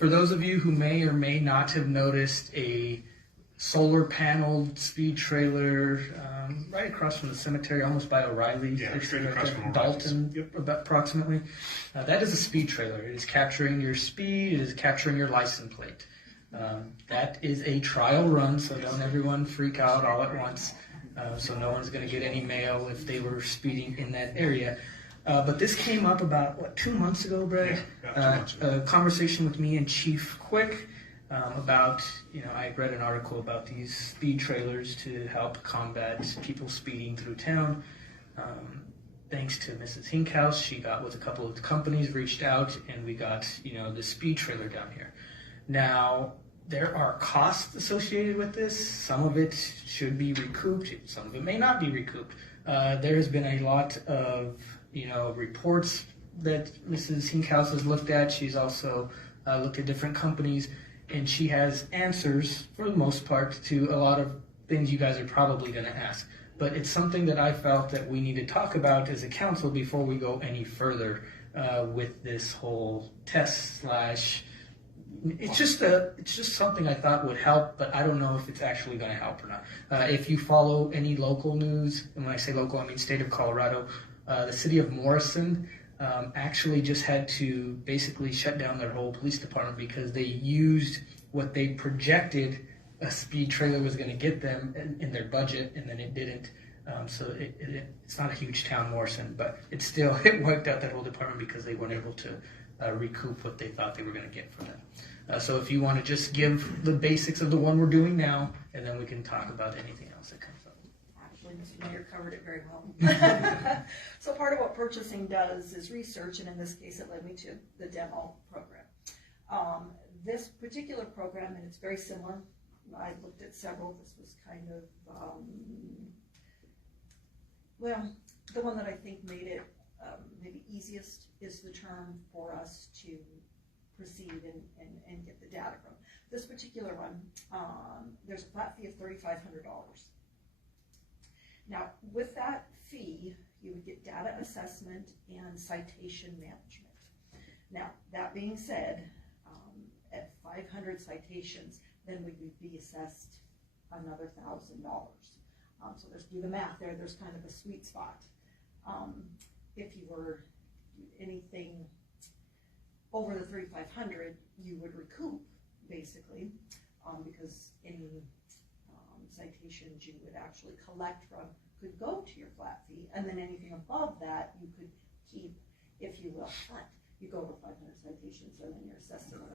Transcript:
For those of you who may or may not have noticed, a solar paneled speed trailer right across from the cemetery, almost by O'Reilly, straight across from Dalton, O'Reilly's. about approximately. That is a speed trailer. It is capturing your speed. It is capturing your license plate. That is a trial run, so don't everyone freak out all at once. So no one's going to get any mail if they were speeding in that area. But this came up about, 2 months ago, Brett? Yeah, about 2 months ago. A conversation with me and Chief Quick about, I read an article about these speed trailers to help combat people speeding through town. Thanks to Mrs. Hinkhouse, she got with a couple of companies, reached out, and we got, the speed trailer down here. Now, there are costs associated with this. Some of it should be recouped. Some of it may not be recouped. There has been a lot of, reports that Mrs. Hinkhouse has looked at. She's also looked at different companies, and she has answers, for the most part, to a lot of things you guys are probably going to ask. But it's something that I felt that we need to talk about as a council before we go any further with this whole test slash. It's just something I thought would help, but I don't know if it's actually going to help or not. If you follow any local news, and when I say local, I mean state of Colorado, the city of Morrison actually just had to basically shut down their whole police department because they used what they projected a speed trailer was going to get them in their budget, and then it didn't. So it's not a huge town, Morrison, but it wiped out that whole department because they weren't able to recoup what they thought they were going to get from them. So if you want to just give the basics of the one we're doing now, and then we can talk about anything else that comes up. Actually, Mr. Mayor covered it very well. So part of what purchasing does is research, and in this case it led me to the demo program. This particular program, and it's very similar, I looked at several. This was kind of, the one that I think made it maybe easiest is the term for us to proceed and get the data from. This particular one, there's a flat fee of $3,500. Now, with that fee, you would get data assessment and citation management. Now, that being said, at 500 citations, then we would be assessed another $1,000. So let's do the math there. There's kind of a sweet spot. If you were anything over the 3,500, you would recoup basically, because any citations you would actually collect from could go to your flat fee, and then anything above that you could keep, if you will. But you go over 500 citations, and then you're assessed another